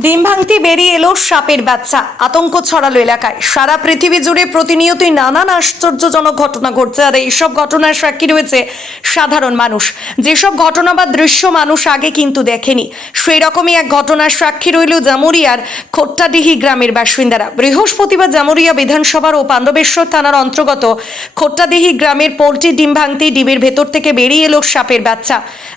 ডিম ভাঙতি বেরিয়ে এলো সাপের বাচ্চা। আতঙ্ক ছড়ালো এলাকায়। সারা পৃথিবী জুড়ে প্রতিনিয়তই নানান আশ্চর্যজনক ঘটনা ঘটছে আর এইসব ঘটনার সাক্ষী রয়েছে সাধারণ মানুষ। যেসব ঘটনা বা দৃশ্য মানুষ আগে কিন্তু দেখেনি সেই রকমই এক ঘটনার সাক্ষী রইল জামুরিয়ার খোট্টাডিহি গ্রামের বাসিন্দারা। বৃহস্পতিবার জামুরিয়া বিধানসভার ও পাণ্ডবেশ্বর থানার অন্তর্গত খোট্টাডিহি গ্রামের পোলট্রি ডিম ভাঙতি ডিমের ভেতর থেকে বেরিয়ে এলো সাপের বাচ্চা।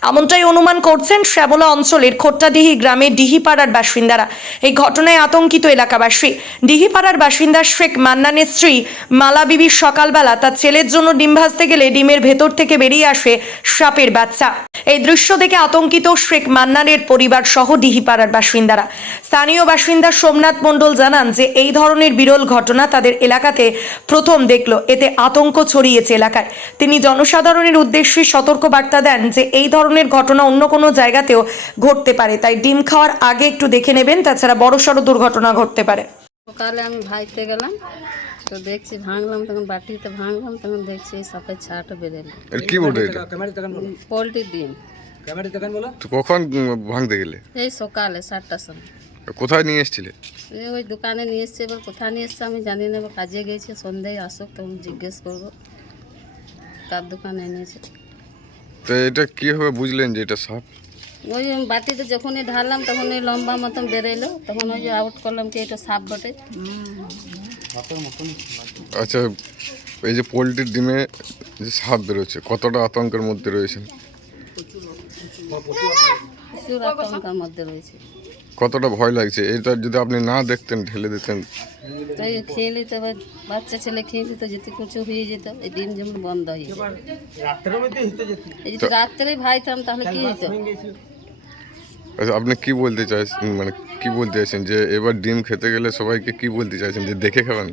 এমনটাই অনুমান করছেন শ্যাবলা অঞ্চলের খোট্টাডিহি গ্রামের ডিহিপাড়ার বাসিন্দারা। এই ঘটনায় আতঙ্কিত এলাকাবাসী। ডিহিপাড়ার বাসিন্দা শেখ মান্নানের স্ত্রী মালা বিবি সকালবেলা তার ছেলের জন্য ডিম ভাজতে গেলে ডিমের ভেতর থেকে বেরিয়ে আসে সাপের বাচ্চা। এই দৃশ্য দেখে আতঙ্কিত শেখ মান্নানের পরিবার সহ ডিহিপাড়ার বাসিন্দারা। স্থানীয় বাসিন্দা সোমনাথ মণ্ডল জানান যে, এই ধরনের বিরল ঘটনা তাদের এলাকাতে প্রথম দেখল। এতে আতঙ্ক ছড়িয়েছে এলাকায়। তিনি জনসাধারণের উদ্দেশ্যে সতর্ক বার্তা দেন যে, এই ধরনের ঘটনা অন্য কোনো জায়গাতেও ঘটতে পারে। তাই ডিম খাওয়ার আগে একটু দেখে নেবেন তাছাড়া বড়সড় দুর্ঘটনা ঘটতে পারে। সকালে আমি ভাইতে গেলাম তো দেখছি ভাঙলাম তখন বাটিতে ভাঙলাম তখন দেখছি এই সাপের ছাটা বেরোলো এর কি বলতে এটা? পোলট্রি ডিম। তো কখন ভাঙতে গেলে? এই সকালে সাতটার সময়। কোথায় নিয়ে এসেছিলে? এই ওই দোকানে নিয়ে এসছে এবার কোথায় নিয়ে এসছে আমি জানি না এবার কাজে গেছে সন্ধ্যায় আসুক তখন জিজ্ঞেস করব। কার দোকানে এনেছে। তো এটা কীভাবে বুঝলেন যে এটা সাপ? ওই বাটিতে যখনই ঢাললাম তখন ওই লম্বা মতন বেরোলো তখন ওই যে আউট করলাম কি এটা সাপ বটে। আচ্ছা এই যে পোলট্রির ডিমে যে সাপ বেরোচ্ছে কতটা আতঙ্কের মধ্যে রয়েছেন প্রচুর আতঙ্কের মধ্যে রয়েছে। কতটা ভয় লাগছে? এটা যদি আপনি না দেখতেন ঢেলে দিতেন। তাই খেয়ে নিত এবার বাচ্চা ছেলে খেয়ে নিত যেতে কুচু হয়ে যেত এই ডিম যেমন বন্ধ হয়ে যেত। রাত্রে ভাইতাম তাহলে কি হতো আচ্ছা আপনি কি বলতে চাইছেন মানে কি বলতে চাইছেন? যে এবার ডিম খেতে গেলে সবাইকে কি বলতে চাইছেন? যে দেখে খাবেন?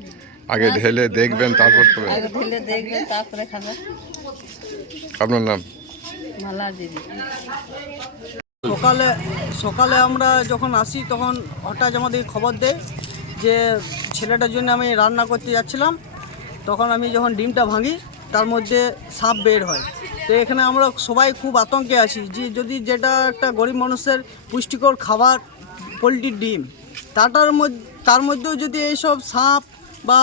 আগে ঢেলে দেখবেন তারপর খাবেন? আগে ঢেলে দেখবেন তারপরে খাবে আপনার নাম? মালা দিবি সকালে সকালে আমরা যখন আসি তখন হঠাৎ আমাদের খবর দেয় যে ছেলেটার জন্য আমি রান্না করতে যাচ্ছিলাম। তখন আমি যখন ডিমটা ভাঙি তার মধ্যে সাপ বের হয়। তো এখানে আমরা সবাই খুব আতঙ্কে আছি যে যদি যেটা একটা গরিব মানুষের পুষ্টিকর খাবার পোলট্রির ডিম তাটার মধ্যে তার মধ্যেও যদি এইসব সাপ বা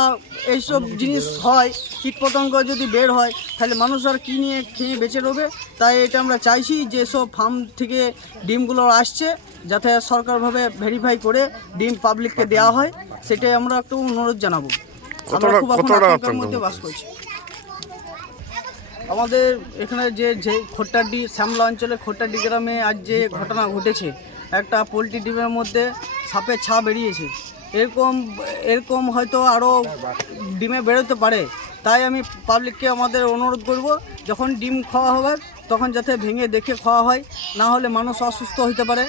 এইসব জিনিস হয় কীটপতঙ্গ যদি বের হয় তাহলে মানুষ আর কী নিয়ে খেয়ে বেঁচে রবে? তাই এটা আমরা চাইছি যে সব ফার্ম থেকে ডিমগুলো আসছে যাতে সরকারভাবে ভেরিফাই করে ডিম পাবলিককে দেওয়া হয়। সেটাই আমরা একটু অনুরোধ জানাব। আমরা খুব এখন আতঙ্কের মধ্যে বাস করছি। আমাদের এখানে যে যে খোট্টাডি, শ্যামলা অঞ্চলে খোট্টাডি গ্রামে আজ যে ঘটনা ঘটেছে, একটা পোলট্রি ডিমের মধ্যে সাপের ছা বেরিয়েছে। এরকম এরকম হয়তো আরও ডিমে বেরোতে পারে। তাই আমি পাবলিককে আমাদের অনুরোধ করব, যখন ডিম খাওয়া হবে, তখন যাতে ভেঙে দেখে খাওয়া হয়, না হলে মানুষ অসুস্থ হতে পারে।